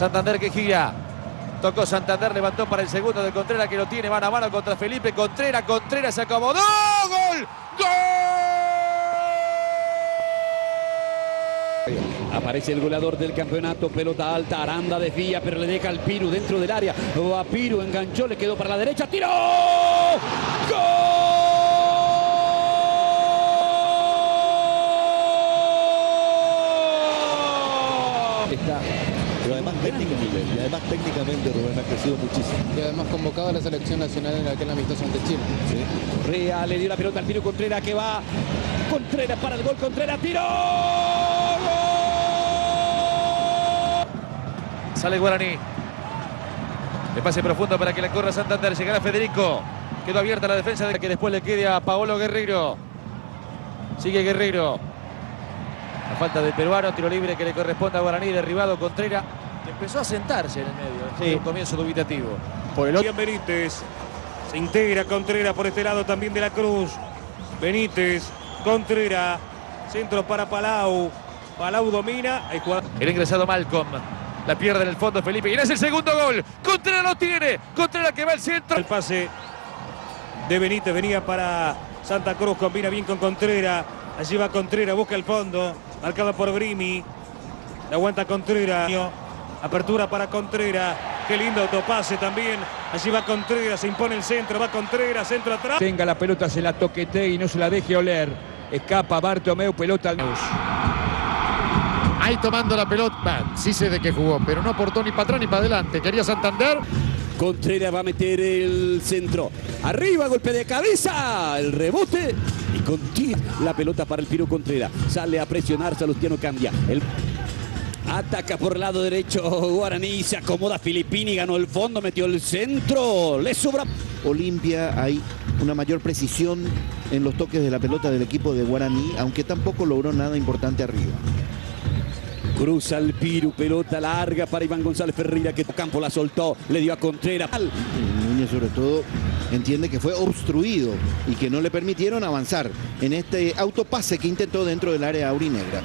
Santander que gira. Tocó Santander, levantó para el segundo de Contreras que lo tiene mano a mano contra Felipe Contreras. Contreras se acomodó. ¡Gol! ¡Gol! Aparece el goleador del campeonato, pelota alta, Aranda desvía, pero le deja al Piru dentro del área. Va Piru, enganchó, le quedó para la derecha, tiró. ¡Gol! Pero además técnicamente Rubén ha crecido muchísimo. Y además convocado a la selección nacional en aquel amistoso ante Chile. Sí. Rea le dio la pelota al Piru Contreras que va. Contreras para el gol, Contreras tiró. Sale Guaraní. Le pase profundo para que le corra Santander. Llegará Federico. Quedó abierta la defensa de que después le quede a Paolo Guerreiro. Sigue Guerreiro. La falta del peruano, tiro libre que le corresponde a Guaraní, derribado Contreras, que empezó a sentarse en el medio. Sí. Un comienzo dubitativo. Por el otro. Benítez. Se integra Contreras por este lado también de la Cruz. Benítez, Contreras. Centro para Palau. Palau domina. El ingresado Malcolm. La pierde en el fondo Felipe. Y es el segundo gol. Contreras lo tiene. Contreras que va al centro. El pase de Benítez venía para Santa Cruz. Combina bien con Contreras. Allí va Contreras. Busca el fondo. Marcada por Brimi. La aguanta Contreras. Apertura para Contreras. Qué lindo autopase también. Allí va Contreras. Se impone el centro. Va Contreras. Centro atrás. Tenga la pelota, se la toquete y no se la deje oler. Escapa Bartomeu, pelota al... Ahí tomando la pelota, sí sé de qué jugó, pero no aportó ni para atrás ni para adelante. Quería Santander. Contreras va a meter el centro. Arriba, golpe de cabeza. El rebote. Y continúa la pelota para el Piru Contreras. Sale a presionar, Salustiano cambia. Ataca por el lado derecho Guaraní. Se acomoda Filippini, ganó el fondo, metió el centro. Le sobra. Olimpia, hay una mayor precisión en los toques de la pelota del equipo de Guaraní, aunque tampoco logró nada importante arriba. Cruza el Piru, pelota larga para Iván González Ferreira, que Campo la soltó, le dio a Contreras. Núñez sobre todo entiende que fue obstruido y que no le permitieron avanzar en este autopase que intentó dentro del área aurinegra.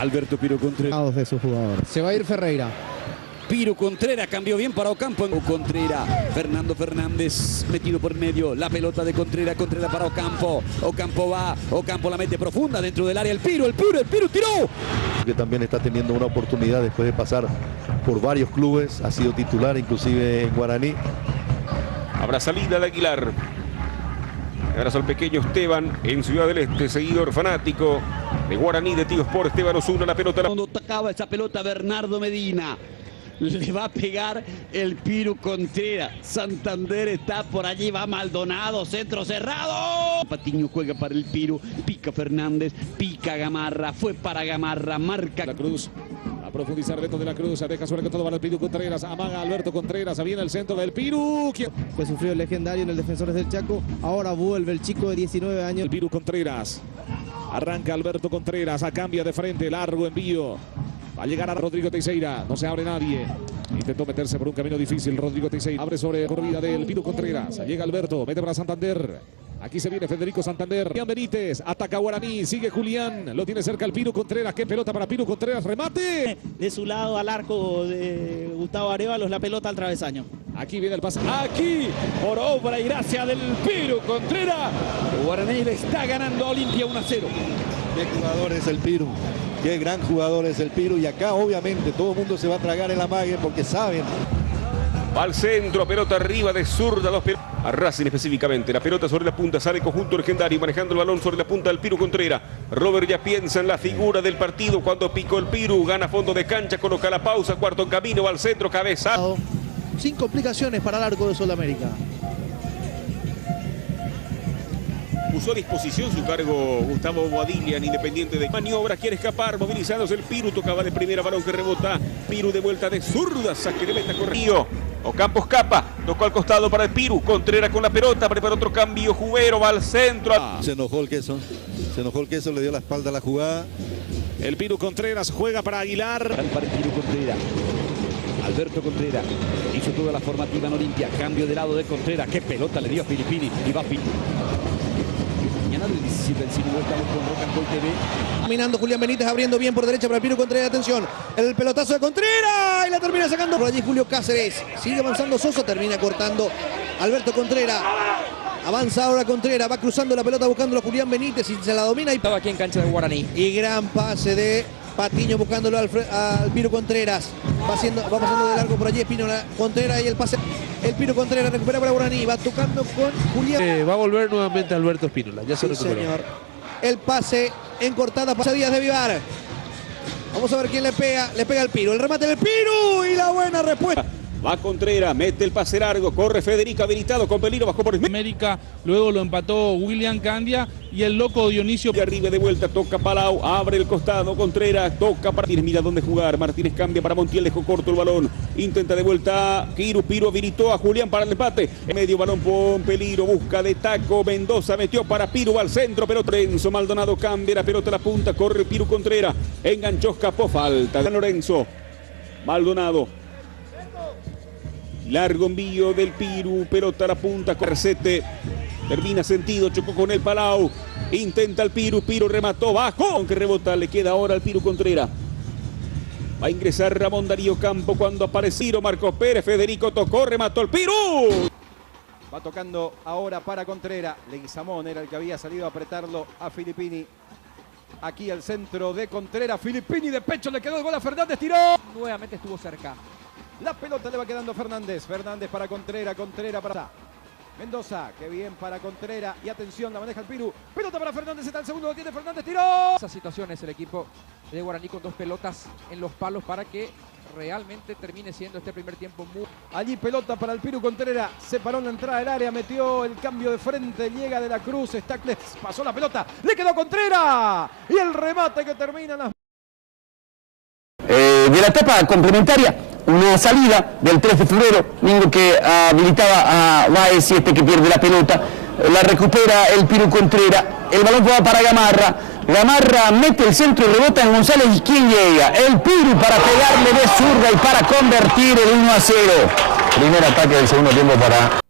Alberto Piru Contreras. De su jugador. Se va a ir Ferreira. Piru Contreras cambió bien para Ocampo. Contreras, Fernando Fernández metido por medio. La pelota de Contreras, Contreras para Ocampo. Ocampo va, Ocampo la mete profunda dentro del área. El Piru tiró. Que también está teniendo una oportunidad después de pasar por varios clubes. Ha sido titular inclusive en Guaraní. Habrá salida de Aguilar. Abrazo al pequeño Esteban en Ciudad del Este, seguidor fanático de Guaraní de Tío Sport. Esteban Osuna, la pelota. Cuando tocaba esa pelota Bernardo Medina. Le va a pegar el Piru Contreras. Santander está por allí, va Maldonado, centro cerrado. Patiño juega para el Piru, pica Fernández, pica Gamarra, fue para Gamarra, marca La Cruz. A profundizar Beto de la Cruz, deja sobre que todo para el Piru Contreras, amaga Alberto Contreras, viene el centro del Piru. Fue sufrido el legendario en el Defensores del Chaco, ahora vuelve el chico de 19 años. El Piru Contreras, arranca Alberto Contreras, a cambia de frente, largo envío. Va a llegar a Rodrigo Teixeira, no se abre nadie. Intentó meterse por un camino difícil, Rodrigo Teixeira. Abre sobre la corrida del Piru Contreras. Llega Alberto, mete para Santander. Aquí se viene Federico Santander. Julián Benítez, ataca Guaraní, sigue Julián. Lo tiene cerca el Piru Contreras. Qué pelota para Piru Contreras, remate. De su lado al arco de Gustavo Arévalos, la pelota al travesaño. Aquí viene el pase. Aquí, por obra y gracia del Piru Contreras. Guaraní le está ganando a Olimpia 1-0. Qué jugador es el Piru. Qué gran jugador es el Piru. Y acá obviamente todo el mundo se va a tragar el amague porque saben. Va al centro, pelota arriba de zurda. A Racing específicamente. La pelota sobre la punta. Sale conjunto legendario manejando el balón sobre la punta del Piru Contreras. Robert ya piensa en la figura del partido cuando picó el Piru. Gana fondo de cancha, coloca la pausa. Cuarto en camino, va al centro, cabeza. Sin complicaciones para el arco de Sudamérica. Puso a disposición su cargo Gustavo Boadilla en Independiente de maniobra, quiere escapar, movilizándose el Piru, tocaba de primera, balón que rebota, Piru de vuelta de zurda, saque de meta corrido, Ocampo escapa, tocó al costado para el Piru, Contreras con la pelota, prepara otro cambio, Jubero va al centro. Se enojó el queso, le dio la espalda a la jugada. El Piru Contreras juega para Aguilar. Para el Piru Contreras. Alberto Contreras hizo toda la formativa en Olimpia, cambio de lado de Contreras, qué pelota le dio a Filippini y va Mañana del 17 del Cine estamos con Roca Gol TV. Caminando Julián Benítez, abriendo bien por derecha para el Piru Contreras. Atención, el pelotazo de Contreras y la termina sacando por allí Julio Cáceres. Sigue avanzando Sosa, termina cortando Alberto Contreras. Avanza ahora Contreras, va cruzando la pelota buscándolo a Julián Benítez y se la domina. Y estaba aquí en cancha de Guaraní. Y gran pase de Patiño buscándolo al Piru Contreras. Va pasando de largo por allí Espínola. Contreras y el pase. El Piru Contreras recupera para Guaraní. Va tocando con Julián. Va a volver nuevamente Alberto Espínola. Ya se recuperó. Señor. El pase en cortada para Díaz de Vivar. Vamos a ver quién le pega. Le pega al Piru. El remate del Piru y la buena respuesta. Va Contreras, mete el pase largo, corre Federico habilitado con peligro, bajó por América, luego lo empató William Candia y el loco Dionisio. Y arriba de vuelta, toca Palau, abre el costado, Contreras, toca para Martínez, mira dónde jugar, Martínez cambia para Montiel, dejó corto el balón, intenta de vuelta, Piru habilitó a Julián para el empate, en medio balón con peligro, busca de taco, Mendoza metió para Piru, va al centro, pero Lorenzo Maldonado cambia la pelota a la punta, corre Piru Contreras, enganchó, escapó, falta de Lorenzo, Maldonado. Largo envío del Piru, pelota a la punta, Carcete, termina sentido, chocó con el Palau, intenta el Piru remató, bajo, aunque rebota, le queda ahora al Piru Contreras. Va a ingresar Ramón Darío Campo cuando apareció Marcos Pérez, Federico tocó, remató el Piru. Va tocando ahora para Contreras, Leguizamón era el que había salido a apretarlo a Filippini. Aquí al centro de Contreras, Filippini de pecho, le quedó el gol a Fernández, tiró. Nuevamente estuvo cerca. La pelota le va quedando a Fernández. Fernández para Contreras. Contreras para Mendoza. Qué bien para Contreras. Y atención, la maneja el Piru. Pelota para Fernández. Está el segundo. Lo tiene Fernández. Tiró. Esa situación es el equipo de Guaraní con dos pelotas en los palos para que realmente termine siendo este primer tiempo muy... Allí pelota para el Piru Contreras. Se paró en la entrada del área. Metió el cambio de frente. Llega de la Cruz. Stacles pasó la pelota. Le quedó Contreras. Y el remate que termina en las... de la etapa complementaria, una salida del 3 de febrero, Mingo que habilitaba a Báez y que pierde la pelota, la recupera el Piru Contreras, el balón va para Gamarra mete el centro y rebota en González y ¿quién llega? El Piru para pegarle de zurda y para convertir el 1-0. Primer ataque del segundo tiempo para...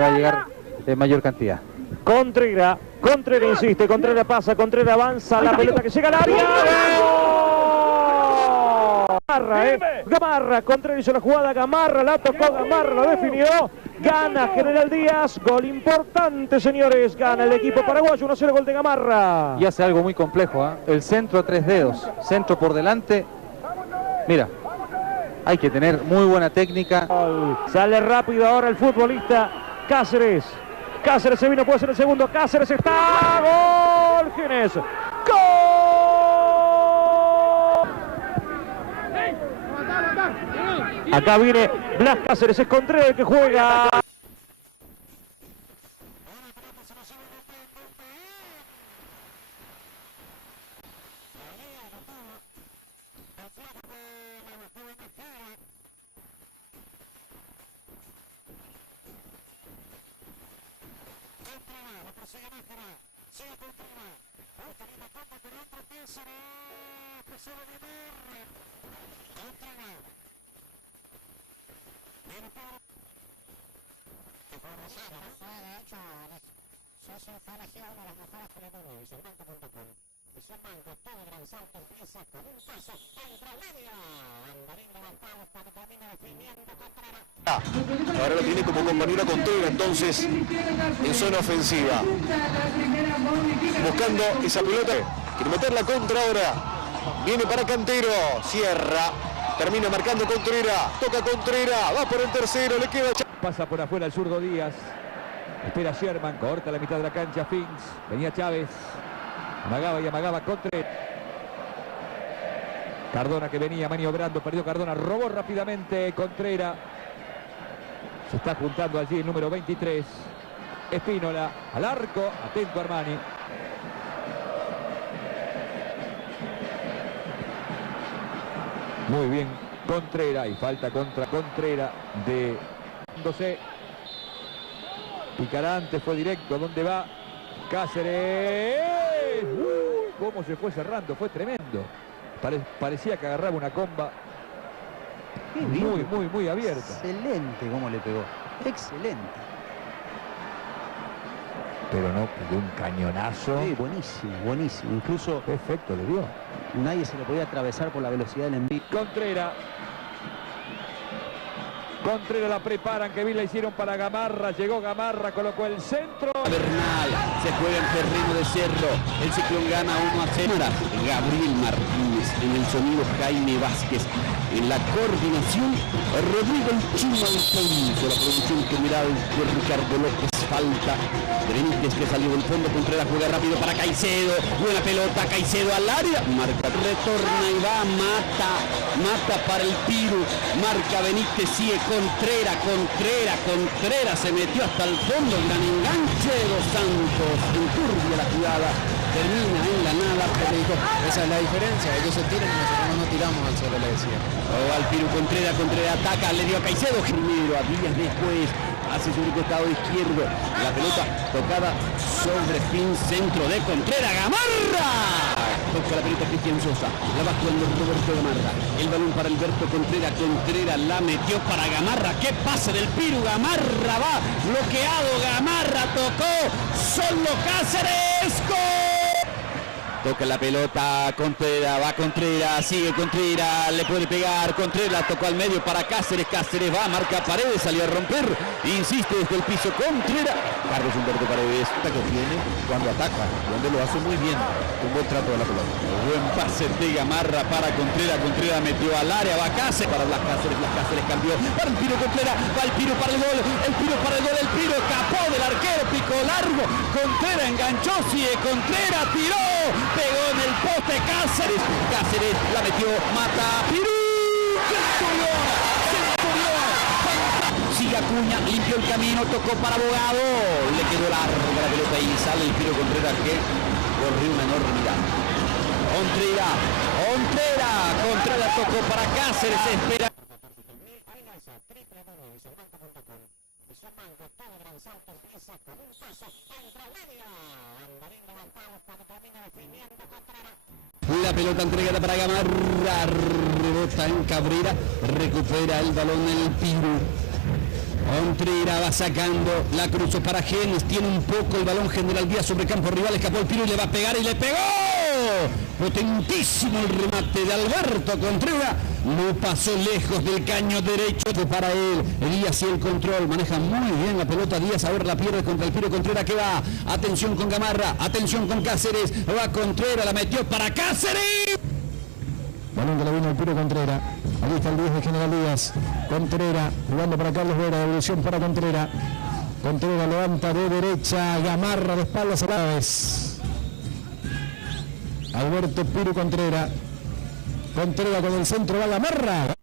Va a llegar en mayor cantidad. Contreras insiste, Contreras pasa, Contreras avanza, la pelota que llega al área. Gamarra, Contreras hizo la jugada, Gamarra, la tocó, Gamarra, la definió. Gana General Díaz, gol importante, señores, gana el equipo paraguayo, 1-0, gol de Gamarra. Y hace algo muy complejo, ¿eh? El centro a 3 dedos, centro por delante. Mira, hay que tener muy buena técnica. Sale rápido ahora el futbolista Cáceres. Cáceres se vino, puede ser el segundo. Cáceres está. ¡Gol! ¿Quién es? ¡Gol! Acá viene Blas Cáceres. Es Contreras el que juega. Ahora lo tiene como compañero Contreras, entonces en zona ofensiva, buscando esa pelota, quiere meterla contra ahora, viene para Cantero, cierra, termina marcando Contreras, toca Contreras, va por el tercero, le queda... Pasa por afuera el zurdo Díaz, espera Sherman, corta la mitad de la cancha, Fins, venía Chávez, amagaba y amagaba Contreras. Cardona que venía maniobrando, perdió Cardona, robó rápidamente Contreras. Se está juntando allí el número 23. Espínola al arco, atento Armani. Muy bien Contreras y falta contra Contreras de... Picarante, fue directo. ¿Dónde va? Cáceres. Cómo se fue cerrando, fue tremendo. Parecía que agarraba una comba muy abierta. Excelente cómo le pegó. Excelente. Pero no, de un cañonazo. Sí, buenísimo, buenísimo. Incluso ¿qué efecto le dio? Nadie se le podía atravesar por la velocidad del envío. Contreras la preparan, que bien la hicieron para Gamarra, llegó Gamarra, colocó el centro. Bernal, se juega en terreno de Cerro, el Ciclón gana 1-0. Gabriel Martínez, en el sonido Jaime Vázquez, en la coordinación Rodrigo El Chino Alfonso, la producción general de Ricardo López. Falta Benítez, que salió del fondo. Contreras juega rápido para Caicedo, buena pelota, Caicedo al área, marca, retorna y va, mata para el Piru, marca Benítez, sigue Contreras se metió hasta el fondo, gran enganche de Dos Santos, enturbia la jugada, termina en la nada. Esa es la diferencia, ellos se tiran y nosotros no nos tiramos al suelo, le decía. Al Piru, Contreras ataca, le dio a Caicedo, primero, a días después, hace su costado izquierdo, la pelota tocada sobre fin, centro de Contreras, Gamarra. Toca la pelota Cristian Sosa, la va jugando Roberto Gamarra, el balón para Alberto Contreras la metió para Gamarra, qué pase del Piru, Gamarra va, bloqueado, Gamarra tocó, solo Cáceres, ¡gol! Toca la pelota, Contreras, va Contreras, sigue Contreras, le puede pegar, Contreras tocó al medio para Cáceres, Cáceres va, marca Paredes, salió a romper, insiste desde el piso Contreras, Carlos Humberto Paredes, que tiene cuando ataca, donde lo hace muy bien, un buen trato de la pelota. Buen pase de Gamarra para Contreras, Contreras metió al área, va Cáceres, para Blas Cáceres cambió, para el Piru Contreras, va el Piru para el gol, el Piru escapó del arquero, picó largo, Contreras enganchó, sigue Contreras, tiró, pegó en el poste Cáceres la metió, mata Piru, sigue Acuña, limpió el camino, tocó para Abogado, le quedó larga la pelota y sale el Piru Contreras, que corrió una enormidad. Contreras tocó para Cáceres, espera. La pelota entregada para Gamarra, rebota en Cabrera, recupera el balón el Piru. Contreras va sacando, la cruzó para Genes, tiene un poco el balón General Díaz sobre campo rival, escapó el Piru y le va a pegar y le pegó. Potentísimo el remate de Alberto Contreras, no pasó lejos del caño derecho para él. Díaz y el control, maneja muy bien la pelota Díaz, ahora la pierde contra el Piru Contreras que va. Atención con Gamarra, atención con Cáceres, va Contreras, la metió para Cáceres. Balón que le vino el Piru Contreras. Ahí está el 10 de General Díaz. Contreras jugando para Carlos Vera, devolución para Contreras. Contreras levanta de derecha, Gamarra de espaldas a la vez. Alberto Piru Contreras. Contreras con el centro, va Gamarra.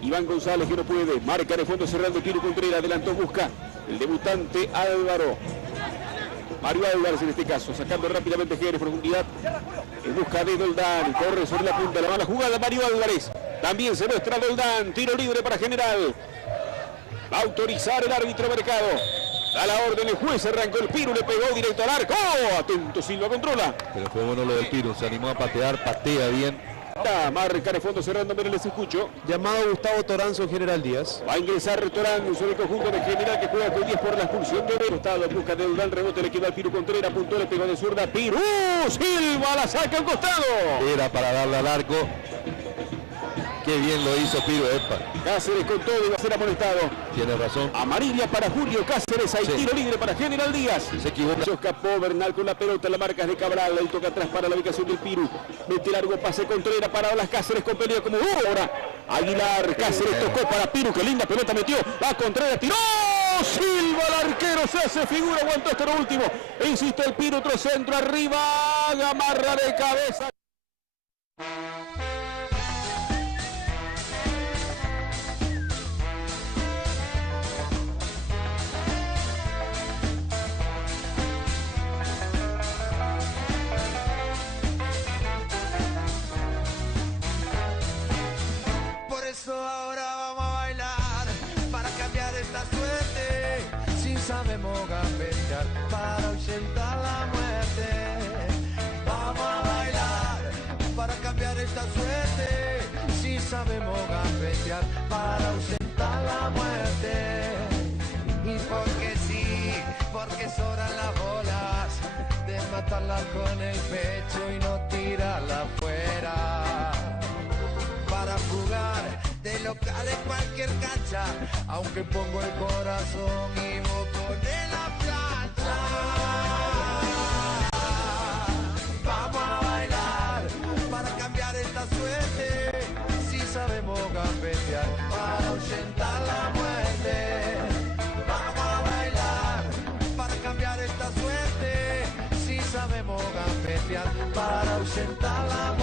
Iván González que no puede, marca de fondo cerrando Piru Contreras, adelantó, busca el debutante Álvaro. Mario Álvarez en este caso, sacando rápidamente Jerez, profundidad en busca de Doldán, corre sobre la punta, la mala jugada Mario Álvarez, también se muestra Doldán, tiro libre para General, va a autorizar el árbitro Mercado, da la orden el juez, arrancó el Piru, le pegó directo al arco, atento Silva, controla. Pero fue bueno lo del Piru, se animó a patear, patea bien. Marca de fondo cerrando, pero les escucho. Llamado Gustavo Toranzo, General Díaz. Va a ingresar Toranzo en el conjunto de General que juega con 10 por la expulsión de Vero. Estado en busca de Doldán, rebote, le quedó al Piru Contreras, apuntó, le pegó de zurda. Piru, Silva la saca al costado. Era para darle al arco. Qué bien lo hizo Piru, epa. Cáceres con todo y va a ser amonestado. Tiene razón. Amarilla para Julio Cáceres, hay tiro libre para General Díaz. Se equivocó. Se escapó Bernal con la pelota, la marca es de Cabral, ahí toca atrás para la ubicación del Piru. Mete largo pase Contreras para Blas Cáceres con pelea como ahora. Aguilar, Cáceres tocó para Piru, qué linda pelota metió. Va Contreras, tiró. silba el arquero, se hace figura, aguantó hasta lo último. Insiste el Piro, otro centro arriba, Gamarra de cabeza. Por eso ahora vamos a bailar para cambiar esta suerte. Si sabemos gambetear para ahuyentar la muerte. Vamos a bailar para cambiar esta suerte. Si sabemos gambetear para ahuyentar la muerte. Y porque sí, porque sobran las bolas de matarla con el pecho y no tirarla afuera. Para jugar de local en cualquier cancha, aunque pongo el corazón y vos pones la plancha. Vamos a bailar para cambiar esta suerte. Si sabemos gambetear para ahuyentar la muerte. Vamos a bailar para cambiar esta suerte. Si sabemos gambetear para ahuyentar la muerte.